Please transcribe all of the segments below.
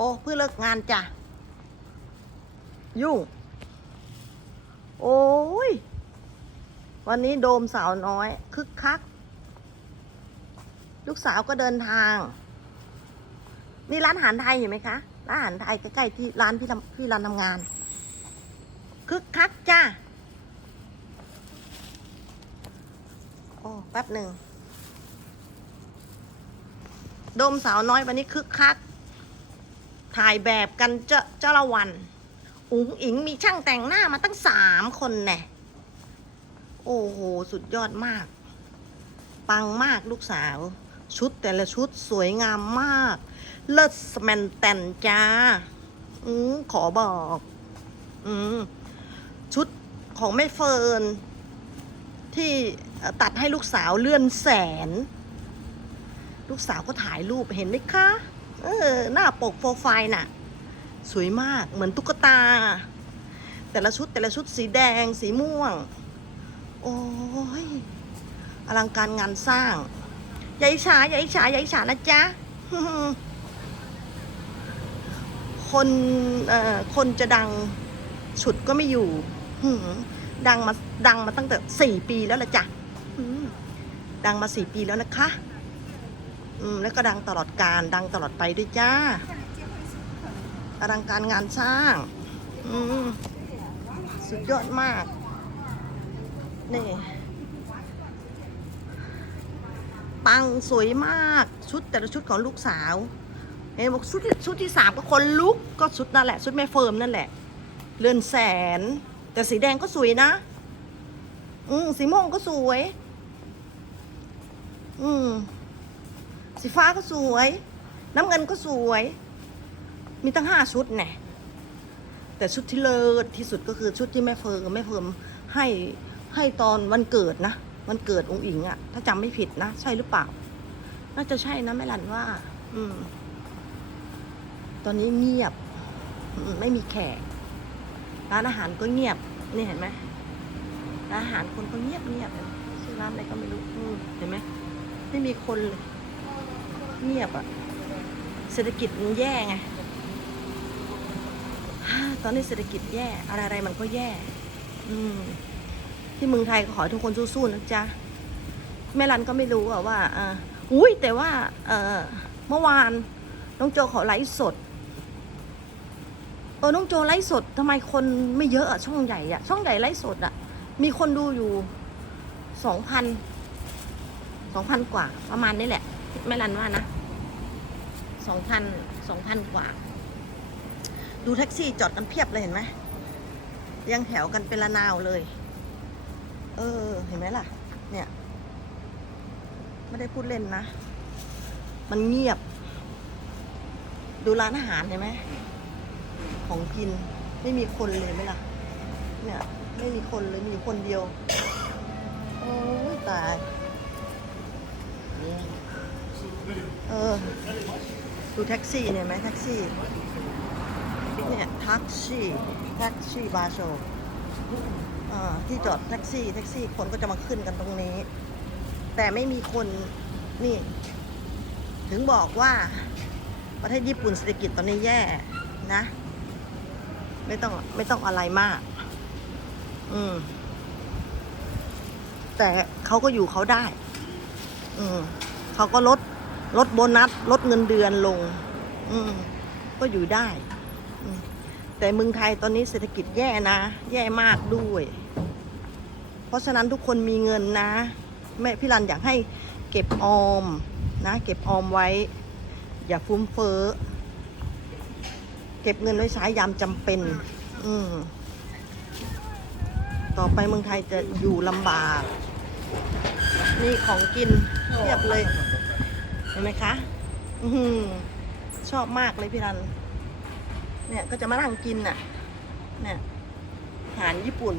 อ้เพื่อเลิกงานจ้ะ ยุ่ง โอ้ย วันนี้โดมสาวน้อย คึกคัก ลูกสาวก็เดินทาง นี่ร้านอาหารไทยเห็นไหมคะ ร้านอาหารไทยใกล้ๆที่ร้านพี่พี่ร้านทำงาน คึกคักจ้าโอ้แป๊บหนึ่งโดมสาวน้อยวันนี้คึกคัก ถ่ายแบบกันเจาเจ้าละวัน อุ๋งอิงมีช่างแต่งหน้ามาตั้งสามคนแน่โอ้โห สุดยอดมาก ปังมากลูกสาว ชุดแต่ละชุดสวยงามมาก เลิศสแมนแตนจ้า อืมขอบอก อืมชุดของแม่เฟิร์น ที่ตัดให้ลูกสาวเลื่อนแสน ลูกสาวก็ถ่ายรูปเห็นไหมคะ เออ หน้าปกโปรไฟล์น่ะ สวยมากเหมือนตุ๊กตา แต่ละชุดแต่ละชุดสีแดงสีม่วง โอ้ยอลังการงานสร้างย่าอิจฉาอย่าอิจฉาย่าอิจฉานะจ๊ะคนเอ่อคนจะดังฉุดก็ไม่อยู่ดังมาดังมาตั้งแต่สี่ปีแล้วละจ้ะดังมาสี่ปีแล้วนะคะ อืมแล้วก็ดังตลอดการดังตลอดไปด้วยจ้าอลังการงานสร้าง อืมสุดยอดมาก นี่ ปังสวยมากชุดแต่ละชุดของลูกสาวเห็นบอกชุดชุดที่สามก็คนลุกก็ชุดนั่นแหละ ชุดแม่เฟิร์มนั่นแหละ เรือนแสน แต่สีแดงก็สวยนะ อืมสีม่วงก็สวย อืม สีฟ้าก็สวย น้ำเงินก็สวย มีตั้งห้าชุดแน่แต่ชุดที่เลิศที่สุดก็คือชุดที่แม่เฟิร์มแม่เฟิร์มให้ให้ตอนวันเกิดนะวันเกิดองค์อิงอะถ้าจำไม่ผิดนะ ใช่หรือเปล่า น่าจะใช่นะแม่หลันว่า อืม ตอนนี้เงียบมไม่มีแขกร้านอาหารก็เงียบ นี่เห็นไหมร้านอาหารคนก็เงียบเงียบชื่อร้านอะไรก็ไม่รู้เห็นไหมไม่มีคนเลย เงียบอะเศรษฐกิจมันแย่ไงตอนนี้เศรษฐกิจแย่ อะไรอะไรๆมันก็แย่ อืม ที่เมืองไทยก็ขอให้ทุกคนสู้ๆนะจ๊ะแม่รันก็ไม่รู้อะว่าอ่าอุ้ยแต่ว่า เออเมื่อวานน้องโจขาไลฟ์สดเออน้องโจไลฟ์สดทำไมคนไม่เยอะอะช่องใหญ่อะช่องใหญ่ไลฟ์สดอะมีคนดูอยู่สองพันสองพันกว่าประมาณนี้แหละ แม่รันว่านะสองพันสองพันกว่า ดูแท็กซี่จอดกันเพียบเลยเห็นไหมเรียังแถวกันเป็นละนาวเลย เออ เห็นไหมล่ะ เนี่ย ไม่ได้พูดเล่นนะ มันเงียบ ดูร้านอาหารเห็นไหม ของกินไม่มีคนเลยไหมล่ะ เนี่ย ไม่มีคนเลยมีคนเดียว โอ้ยตาย เออ ดูแท็กซี่เนี่ยไหมแท็กซี่ เนี่ยแท็กซี่แท็กซี่บาโชอ่าที่จอดแท็กซี่ แท็กซี่คนก็จะมาขึ้นกันตรงนี้ แต่ไม่มีคนนี่ ถึงบอกว่า ประเทศญี่ปุ่นเศรษฐกิจตอนนี้แย่นะ ไม่ต้องไม่ต้องอะไรมาก อืม แต่เขาก็อยู่เขาได้ อืมเขาก็ลด ลดโบนัสลดเงินเดือนลง อืมก็อยู่ได้ แต่เมืองไทยตอนนี้เศรษฐกิจแย่นะ แย่มากด้วย เพราะฉะนั้นทุกคนมีเงินนะ แม่พี่รันอยากให้เก็บออมนะ เก็บออมไว้ อย่าฟุ้มเฟ้อ เก็บเงินไว้ใช้ยามจำเป็น อืมต่อไปเมืองไทยจะอยู่ลำบาก นี่ของกินเทียบเลย ห็นไหมคะอือหือชอบมากเลยพี่รัน เนี่ยก็จะมานั่งกินน่ะ เนี่ยอาหารญี่ปุ่น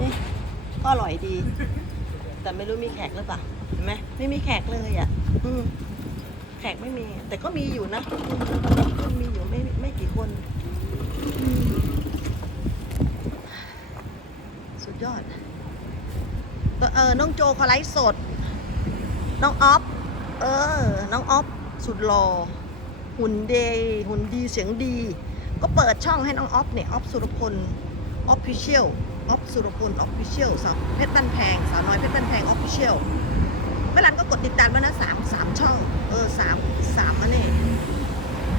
นี่ก็อร่อยดี แต่ไม่รู้มีแขกหรือเปล่าเห็นไหมไม่มีแขกเลยอะอืมแขกไม่มี แต่ก็มีอยู่นะก็มีอยู่ไม่ไม่กี่คน สุดยอดตัวเออน้องโจขาไลฟ์สด น้องออฟ เออ น้องออฟสุดหล่อหุ่นเดย์หุ่นดีเสียงดี ก็เปิดช่องให้น้องออฟเนี่ยออฟสุรพลออฟฟิเชียลออฟสุรพลออฟฟิเชียลสาวเพชรบ้านแพงสาวน้อยเพชรบ้านแพงออฟฟิเชียลแม่รันก็กดติดตามแล้วนะสามสามช่อง เออสามสามอันนี้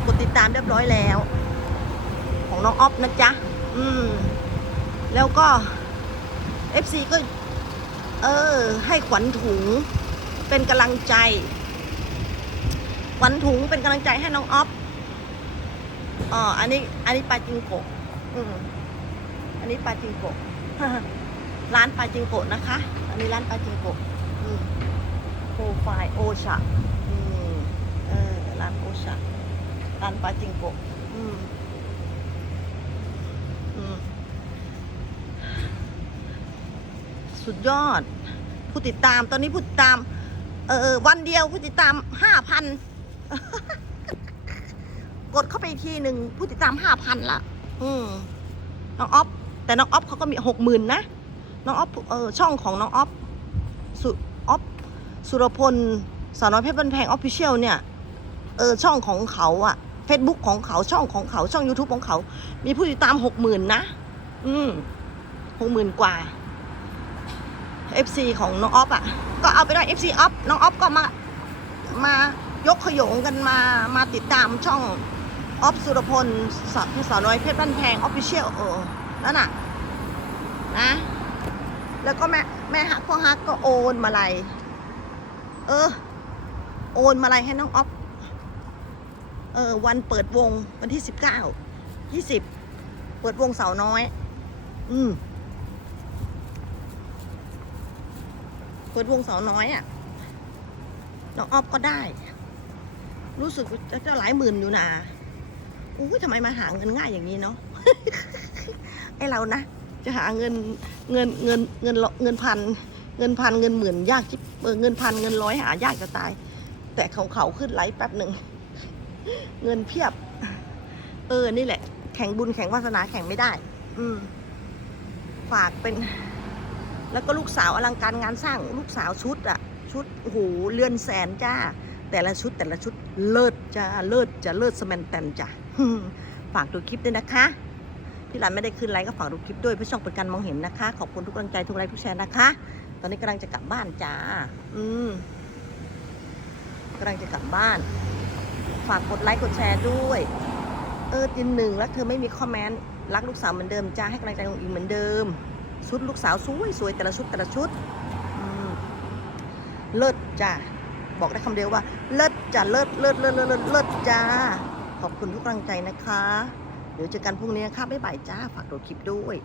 กดติดตามเรียบร้อยแล้ว ของน้องออฟนะจ๊ะ อืม แล้วก็ FC ก็ เออ ให้ขวัญถุงเป็นกำลังใจ ขวัญถุงเป็นกำลังใจให้น้องออฟอ๋ออันนี้ อันนี้ปลาจิงโกะอืมอันนี้ปลาจิงโกะร้านปลาจิงโกะนะคะ อันนี้ร้านปลาจิงโกะโปรไฟล์โอชาเออร้านโอชาร้านปลาจิงโกะอืมอืมสุดยอด ผู้ติดตามตอนนี้ผู้ติดตาม เออวันเดียวผู้ติดตามห้าพัน กดเข้าไปอีกทีหนึ่งผู้ติดตามห้าพันละอืมน้องออฟแต่น้องออฟเขาก็มีหกหมื่นนะน้องออฟเออช่องของน้องออฟสุออฟสุรพลสาวน้อยเพชรบันแพงออฟฟิเชียลเนี่ยเออช่องของเขาอะเฟซบุ๊กของเขาช่องของเขาช่อง YouTube ของเขา มีผู้ติดตามหกหมื่นนะอืมหกหมื่นกว่า FC ของน้องออฟอะก็เอาไปได้ FC ออฟน้องออฟก็มามา ยกขยงกันมามาติดตามช่องออฟสุรพลสาสาน้อยเพชรบ้านแพงออฟฟิเชียลเออนั่นน่ะนะ แล้วก็แม่แม่ฮักพ่อฮักก็โอนมาลัยเออ โอนมาลัยให้น้องออฟเออวันเปิดวงวันที่สิบเก้ายี่สิบเปิดวงเสาน้อย อืมเปิดวงเสาน้อยอะ่ะน้องออฟก็ได้ รู้สึกจะหลายหมื่นอยู่นะอุ้ยทำไมมาหาเงินง่ายอย่างนี้เนาะไอเรานะจะหาเงินเงินเงินเงินร้อยเงินพันเงินพันเงินหมื่นยากจิบเออเงินพันเงินร้อยหายากจะตาย แต่เขาเขาขึ้นไลฟ์แป๊บหนึ่งเงินเพียบ เออนี่แหละ แข่งบุญแข่งวาสนาแข่งไม่ได้ อืม ฝากเป็น แล้วก็ลูกสาวอลังการงานสร้างลูกสาวชุดอะชุดโอ้โหเรือนแสนจ้า แต่ละชุดแต่ละชุดเลิศจ้าเลิศจะเลิศสแมนแตนจ้ะฝากดูคลิปด้วยนะคะพี่หลานไม่ได้ขึ้นไลค์ก็ฝากดูคลิปด้วยเพื่อช่องเป็นการมองเห็นนะคะ ขอบคุณทุกกำลังใจทุกไลค์ทุกแชร์นะคะ ตอนนี้กำลังจะกลับบ้านจ้าอืมกำลังจะกลับบ้าน ฝากกดไลค์กดแชร์ด้วย เออตินหนึ่งแล้วเธอไม่มีคอมเมนต์รักลูกสาวเหมือนเดิมจ้าให้กำลังใจลุงอิงเหมือนเดิมชุดลูกสาวสวยสวยแต่ละชุดแต่ละชุดเลิศจ้า บอกได้คำเดียวว่า เลิศจ้าเลิศเลิศเลิศเลิศเลิศเลิศจ้า ขอบคุณทุกกำลังใจนะคะ เดี๋ยวเจอกันพรุ่งนี้นะคะบ๊ายบายจ้า ฝากดูคลิปด้วย